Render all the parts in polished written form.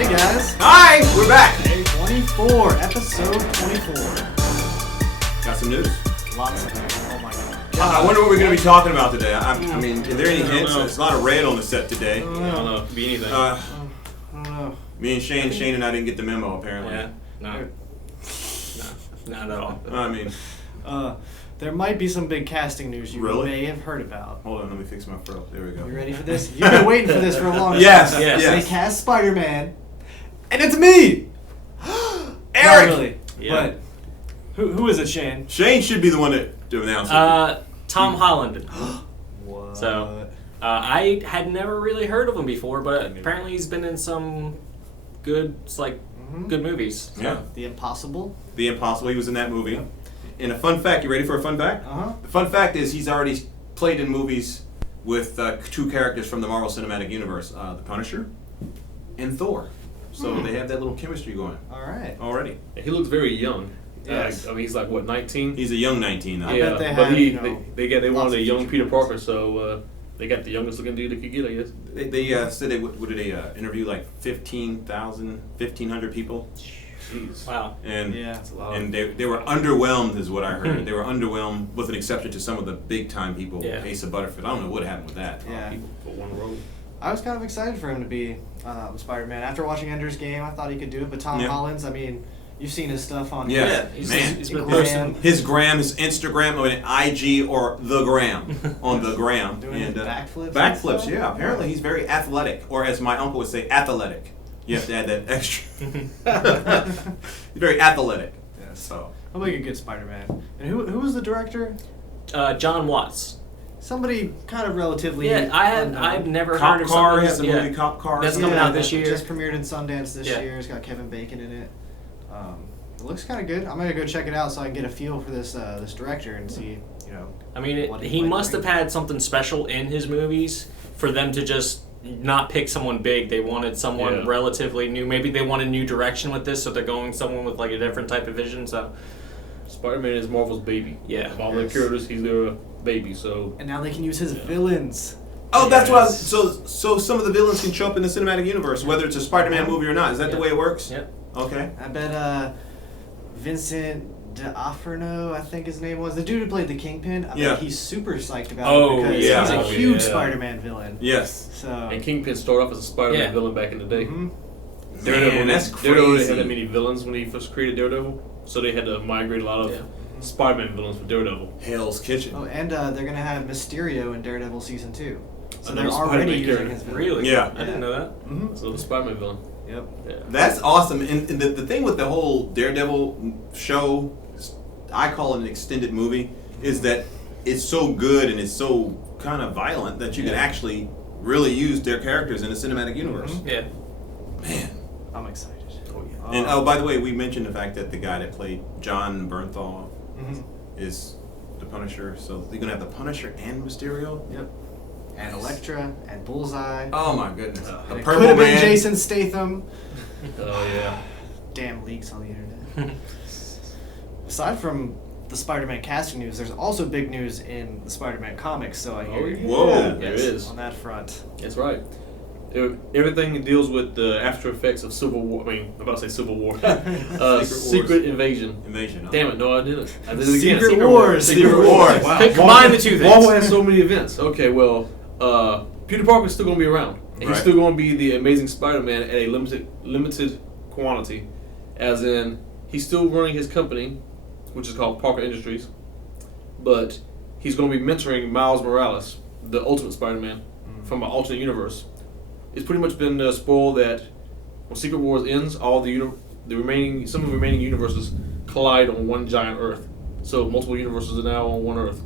Hey guys. Hi, we're back. Day 24, episode 24. Got some news. Lots of news. Oh my god. I wonder what we're going to be talking about today. I mean, are there any hints? There's a lot of red on the set today. I don't I don't know. It could be anything. I don't know. Me and Shane and I didn't get the memo apparently. Yeah. No. No. Not at all. I mean, There might be some big casting news you Really? may have heard about. hold on, let me fix my fro. There we go. You ready for this? You've been waiting for this for a long time. Yes, Yes. They cast Spider-Man, and it's me! Eric! Not really. Yeah. But who is it, Shane? Shane should be the one to announce it. Tom Holland. What? So, I had never really heard of him before, but apparently he's been in some good movies. So. Yeah. The Impossible? The Impossible. He was in that movie. And a fun fact. You ready for a fun fact? Uh-huh. The fun fact is he's already played in movies with two characters from the Marvel Cinematic Universe, The Punisher and Thor. So they have that little chemistry going Alright. already. He looks very young. Yes. I mean, he's like, what, 19? He's a young 19 now. I yeah, bet they but have, they lots wanted of a young future Peter players. Parker, so they got the youngest looking dude they could get, I guess. They said they interview like 1,500 people, Jeez. Wow. and Yeah, it's a lot. and they were underwhelmed, is what I heard. They were underwhelmed, with an exception to some of the big time people. Yeah. Asa Butterfield. I don't know what happened with that. Yeah. People for one role. I was kind of excited for him to be Spider-Man. After watching Ender's Game, I thought he could do it. But Tom Yeah. Holland's, I mean, you've seen his stuff on Yeah. He's Man. he's been Graham. posting. His gram, his Instagram, or an IG, or the gram on the gram. Doing and backflips and Backflips, stuff? yeah. Apparently he's very athletic, or as my uncle would say, athletic. You have to add that extra. He's very athletic. Yes. So. He'll make a good Spider-Man. And who was the director? John Watts. Somebody kind of relatively. Yeah, unknown. I've never Cop heard of Car something. has the movie Cop Car. That's coming out this year. Just premiered in Sundance this Yeah. year. It's got Kevin Bacon in it. It looks kind of good. I'm gonna go check it out so I can get a feel for this this director and see, I mean, what he might must bring. have had something special in his movies for them to just not pick someone big. They wanted someone relatively new. Maybe they want a new direction with this, so they're going someone with like a different type of vision. So, Spider-Man is Marvel's baby. Yeah. Of all the Yes. characters, he's their baby, so... And now they can use his villains. Oh, that's why. Yes. So some of the villains can show up in the cinematic universe, whether it's a Spider-Man movie or not. Is that the Yeah. way it works? Yep. Okay. I bet Vincent D'Onofrio, I think his name was, the dude who played the Kingpin. I Yeah. bet he's super psyched about Oh, it because yeah. he's a Oh, huge yeah. Spider-Man villain. Yes. So. And Kingpin started off as a Spider-Man Yeah. villain back in the day. Mhm. Man, that's Daredevil didn't have that crazy. many villains when he first created Daredevil, so they had to migrate a lot of Spider-Man villains for Daredevil. Hell's Kitchen. Oh, and they're gonna have Mysterio in Daredevil season 2. So Another they're already Spider-Man using character. his villain. Really? Yeah. I didn't know that. Mm-hmm. So the Spider-Man villain. Yep. Yeah. That's awesome. And the thing with the whole Daredevil show, I call it an extended movie, is that it's so good and it's so kind of violent that you can actually really use their characters in a cinematic universe. Mhm. Yeah. Man. I'm excited. Oh, yeah. And oh, by the way, we mentioned the fact that the guy that played John Bernthal Mhm. is the Punisher. So you're gonna have the Punisher and Mysterio. Yep. And Elektra and Bullseye. Oh my goodness. And The it Purple could have been Man. Jason Statham. Oh, yeah. Damn leaks on the internet. Aside from the Spider-Man casting news, there's also big news in the Spider-Man comics. So I hear. Oh, yeah. Whoa. There Yes. is. On that front. That's right. Everything deals with the after effects of Civil War. I mean, I'm about to say Civil War. Secret Invasion. Invasion. Damn it, no, I didn't. I did it again. Secret Wars. Secret Wars. Wow. Combine the two things. Marvel has so many events. Okay, well, Peter Parker's still going to be around. And Right. he's still going to be the Amazing Spider-Man at a limited quantity. As in, he's still running his company, which is called Parker Industries. But he's going to be mentoring Miles Morales, the Ultimate Spider-Man, from an alternate universe. It's pretty much been spoiled that when Secret Wars ends, all some of the remaining universes collide on one giant Earth. So multiple universes are now on one Earth.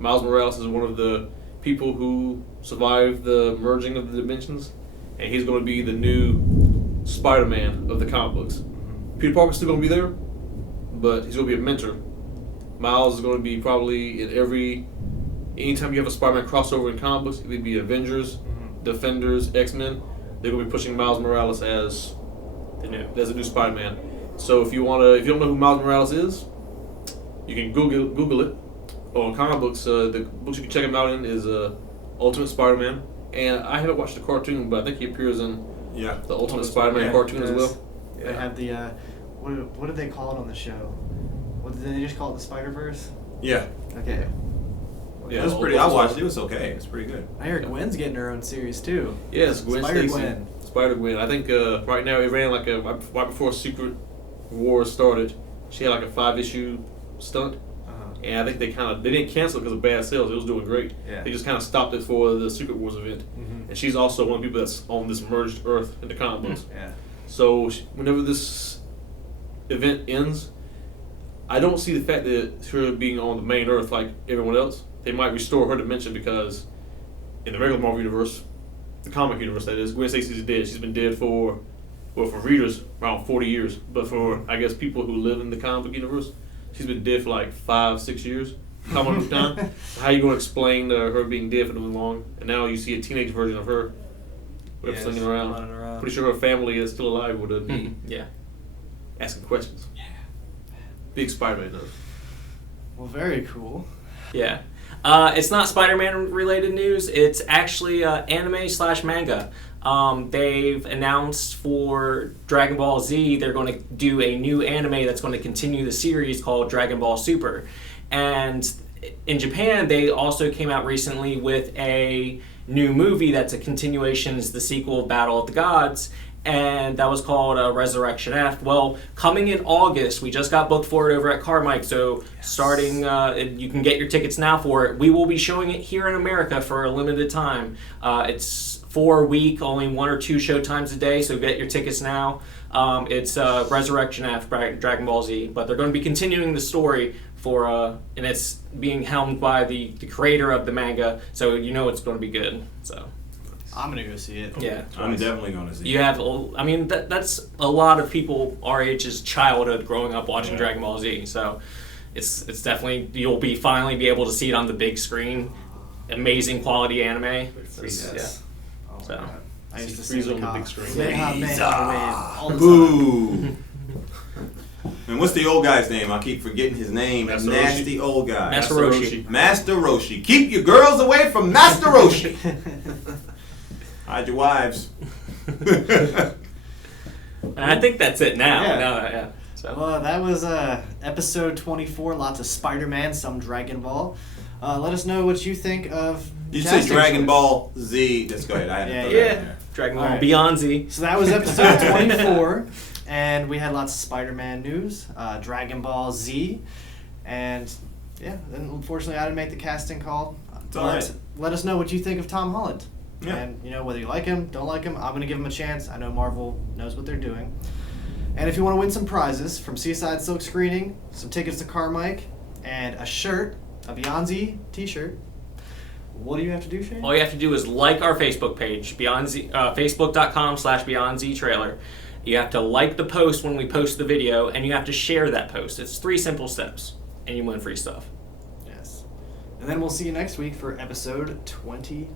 Miles Morales is one of the people who survived the merging of the dimensions, and he's going to be the new Spider-Man of the comic books. Peter Parker's still going to be there, but he's going to be a mentor. Miles is going to be probably in anytime you have a Spider-Man crossover in comic books, it'd be Avengers, Defenders, X-Men. They're going to be pushing Miles Morales as a new Spider-Man. So if you don't know who Miles Morales is, you can Google it. On comic books, the books you can check him out in is Ultimate Spider-Man, and I haven't watched the cartoon, but I think he appears in Yeah. The Ultimate Spider-Man cartoon as well. They had the what did they call it on the show? What did they just call it? The Spider-Verse? Yeah. Okay. Yeah, it was pretty. I watched it. It was okay. It's pretty good. I heard Gwen's getting her own series too. Yes, Gwen Stacy. Spider-Gwen. Spider-Gwen. I think right now it ran like right before Secret Wars started. She had like a 5-issue stunt. And I think they didn't cancel it because of bad sales. It was doing great. Yeah. They just kind of stopped it for the Secret Wars event. Mm-hmm. And she's also one of the people that's on this merged Earth in the comic books. Yeah. So whenever this event ends, I don't see the fact that her being on the main Earth like everyone else. They might restore her dimension because in the regular Marvel universe, the comic universe that is, Gwen Stacy's dead. She's been dead for readers around 40 years. But for, I guess, people who live in the comic book universe, she's been dead for like 5-6 years. Common of time. How you gonna explain her being dead for so long? And now you see a teenage version of her slinging around. Running around. Pretty sure her family is still alive would be Yeah. asking questions. Yeah. Big Spider-Man knows. Well, very cool. Yeah. It's not Spider-Man related news. It's actually anime/manga. They've announced for Dragon Ball Z they're going to do a new anime that's going to continue the series called Dragon Ball Super. And in Japan, they also came out recently with a new movie that's a continuation, is the sequel of Battle of the Gods, and that was called Resurrection F. Well, coming in August, we just got booked for it over at Carmike, so starting, you can get your tickets now for it. We will be showing it here in America for a limited time. It's 4-week, only 1 or 2 show times a day, so get your tickets now. It's Resurrection F, Dragon Ball Z, but they're going to be continuing the story and it's being helmed by the creator of the manga, so you know it's going to be good. So I'm gonna go see it. yeah, I'm definitely going to see. you have. I mean, that's a lot of people our age's childhood growing up watching Dragon Ball Z. So it's definitely you'll finally be able to see it on the big screen. Amazing quality anime. Yes. Oh my So. God. I used to Frieza see on the big screen. all the time. Boo! And what's the old guy's name? I keep forgetting his name. That Master nasty Roshi. old guy. Master Roshi. Master Roshi. Keep your girls away from Master Roshi. Hide your wives. And I think that's it now. Yeah. So. Well, that was episode 24. Lots of Spider-Man, some Dragon Ball. Let us know what you think of. You say casting Dragon choice. Ball Z. Let's go ahead. I had to throw that in Yeah. there. Dragon Ball All right. Beyond Z. So that was episode 24, and we had lots of Spider-Man news, Dragon Ball Z, and yeah. Then unfortunately, I didn't make the casting call. It's all right. Let us know what you think of Tom Holland. Yeah. And whether you like him, don't like him, I'm gonna give him a chance. I know Marvel knows what they're doing. And if you want to win some prizes from Seaside Silk Screening, some tickets to Carmike, and a shirt, a Beyond Z t-shirt, what do you have to do, Shane? All you have to do is like our Facebook page, Beyond Z, Facebook.com/BeyondZ Trailer. You have to like the post when we post the video, and you have to share that post. It's 3 simple steps, and you win free stuff. Yes. And then we'll see you next week for episode 25.